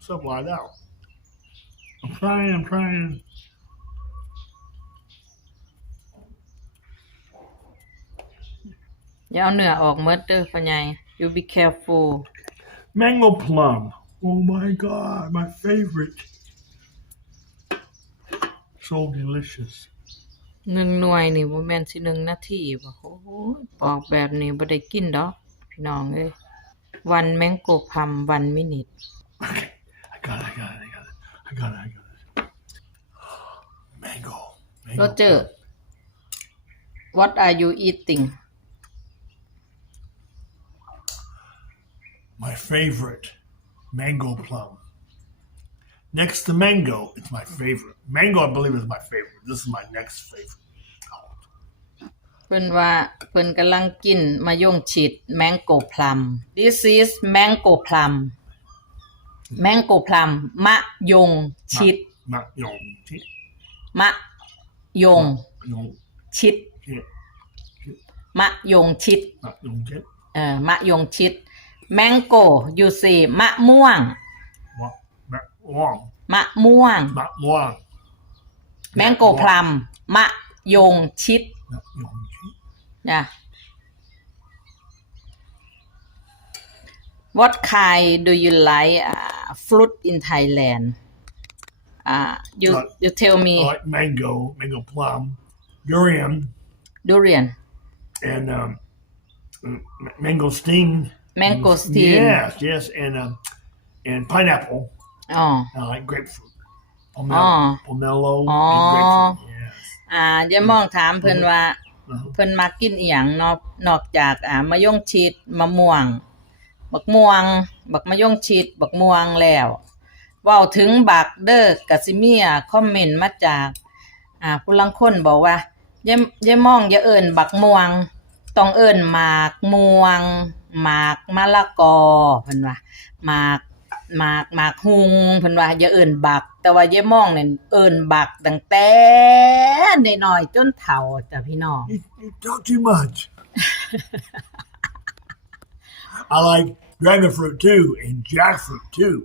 Something like that. I'm trying, I'm trying. อย่าเอาเนื้อออกหมดเด้อพ่อใหญ่ you be careful Mango plum. Oh my god, my favorite. So delicious. หนึ่งหน่วยนี่บ่แม่นสิหนึ่งนาทีบ่โอ้โหปอกแบบนี้บ่ได้กินดอกพี่น้องเอ้ยวันแมงโกพัมวันมินิท Okay, I got it, I got it, I got it. I got it, I got it. Mango. Mango. โรเจอร์ what are you eating My favorite. Mango plum. Next to mango, it's my favorite. Mango, I believe, is my favorite. This is my next favorite. เพิ่นว่าเพิ่นกำลังกินมะยงชิดแมงโกพลัม this is mango plum mango plum มะยงชิด Not yong. มะยง Yong. ชิด Yeah. มะยงชิด Not yong. Tit. เอ่อมะยงชิด แมงโกยูซีมะม่วง Wa- ma- Wong. มะม่วง Not wong. แมงโกพลัมมะยงชิด Not yong. Tit. นะ What kind do you like uh, fruit in Thailand uh, you Uh, you tell I me like mango, mango plum, durian, durian and um, m- mangosteen. mangosteen Yes, yes, and um, and pineapple. อ๋อ I like grapefruit. Pomelo, Oh. pomelo Oh. and grapefruit. Yes. อ่าอย่ามองถามเพิ่นว่า Uh-huh. เพิ่นมากินอีหยังนอกนอกจากอ่ามะยงชิดมะม่วงบักม่วง บักมะยงชิด บักม่วงแล้วเว้าถึงบักเด้อกะสิมีอะคอมเมนต์มาจากอ่าผู้ลังคนบอกว่าอย่าอย่มองอย่าเอิ้นบักม่วงต้องเอิ้นหมากม่วงหมากมะละกอเพิ่นว่าหมากหมากหมากฮุงเพิ่นว่าอย่าเอิ้นบัก แต่ว่าอย่มองเนี่ยเอิ้นบักตั้งแต่น้อยๆจนเฒ่าจ้ะพี่น้อง You, you talk too much. I like dragon fruit too and jackfruit too.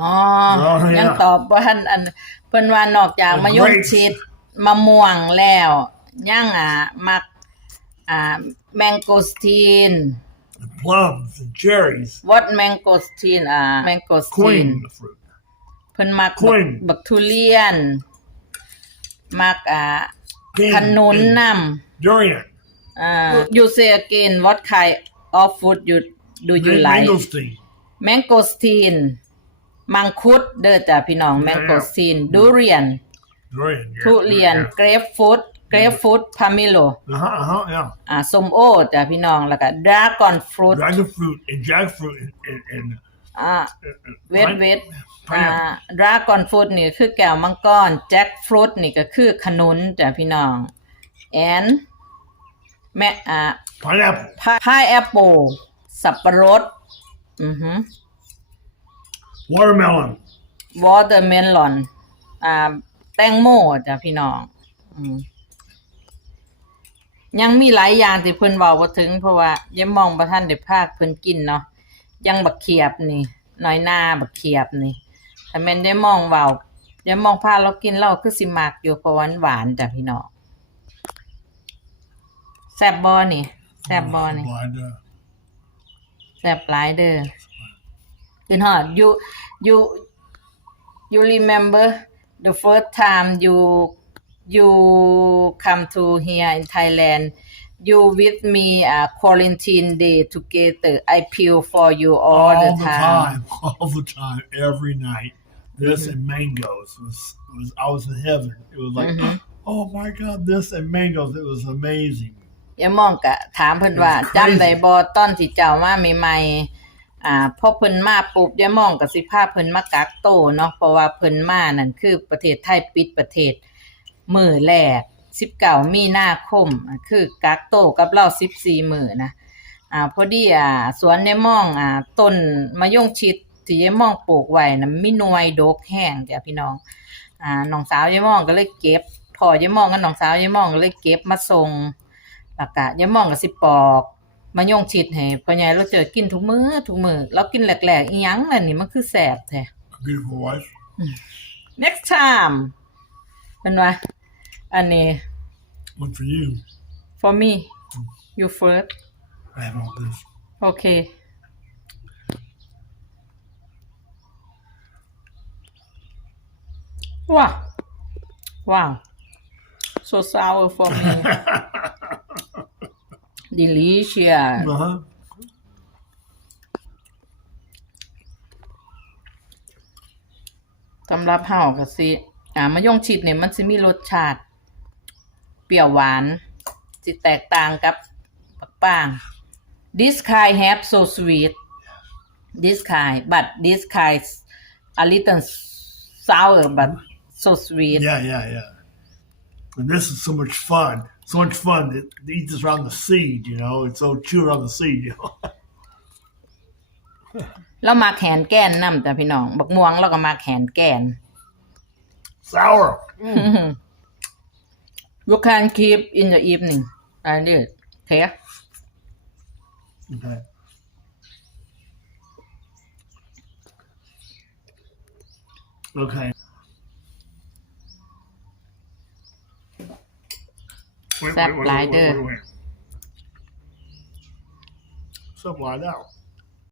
อ๋ออ๋อเนี่ยยังตอบว่าอันอันเพิ่นว่านอกจากมะยงชิดมะม่วงแล้วยังอะมักอ่าแมงโกสตีน And plums and cherries. what mangosteen อ่า mangosteen Queen fruit. เพิ่นมัก Queen บักทุเรียน มักอ่า King ขนุน and น Durian. ำอ่า you say again what kind of food you do you Man- like Mangosteen. mangosteen มังคุดเด้อจ้ะพี่น้อง mangosteen durian Durian. Yeah. ทุเรียน grapefruit grapefruit pomelo Uh huh. Uh huh. Yeah. อ่าส้มโอจ้ะพี่น้องแล้วก็ dragon fruit Dragon fruit and jackfruit and and, and อ่า uh, เวท pine- เวทอ่า pineapple. ดราก้อนฟรุตนี่คือแก้วมังกรแจ็คฟรุตนี่ก็คือขนุนจ้ะพี่น้อง and แม่อ่า Pineapple. พายแอปเปิลสับปะรด อือฮึ Watermelon. วอเตอร์เมลอนอ่า แตงโมจ้ะพี่น้องอืมยังมีหลายอย่างที่เพิ่นเว้าบ่ถึง เพราะว่ายังมองบ่ทันได้พากเพิ่นกินเนาะยังบักเขียบนี่น้อยหน้าบักเขียบนี่ถ้าแม่นได้มองเว้าได้มองพาเรากินเราคือสิมักอยู่เพราะหวานหวานๆจ้ะพี่น้อง แซ่บบ่นี่แซ่บบ่นี่ Blind, uh, แซ่บหลายเด้อคือฮอด you you you remember the first time you you come to here in Thailand you with me uh, quarantine day together I peel for you all, all the the time, time, all the time, every night. This and mangoes was was I was in heaven. It was like, Mhm. oh my god, this and mangoes. It was amazing. อย่ามองกะถามเพิ่นว่า It's crazy จำได้บ่ตอนที่เจ้ามาใหม่ๆอ่าพอเพิ่นมาปุ๊บอย่ามองก็สิพาเพิ่นมากักโตวเนาะเพราะว่าเพิ่นมานั่นคือประเทศไทยปิดประเทศมื้อแรก19มีนาคมอะคือกักโตวกับเรา14มื้อนะ อ่าพอดีอ่าสวนในมองอ่าต้นมะยงชิดที่ยายมองปลูกไว้น่ะมีหน่วยดกแห้งจ้ะพี่น้องอ่าน้องสาวยายมองก็เลยเก็บพ่อยายมองกับน้องสาวยายมองก็เลยเก็บมาส่ง แล้วก็ยายมองก็สิปอกมายงชิดให้พ่อใหญ่เราเจอกินทุกมื้อทุกมื้อเรากินแหลกๆอีหยังล่ะนี่มันคือแสบแท้ A beautiful wife. next time เป็นว่าอันนี้ One for you. for me you first I have all this. โอเคว้าวว้าว so sour for me delicious Uh-huh. สำหรับเฮาก็สิอ่ามะยงชิดเนี่ยมันสิมีรสชาติ เปรี้ยวหวานสิแตกต่างกับปักป้าง this kind have so sweet this kind but this kind a little sour but so sweet Yeah, yeah, yeah. And this is so much fun. So much fun to, to eat this around the seed, you know. It's so chew around the seed, you know. เรามาแขนแก้นนำแต่พี่น้อง บักม่วงเราก็มาแขนแก้น Sour. you can keep in the evening I did okay Okay. Okay. ซ่บไลเดอร์แซ่บไานแล้ว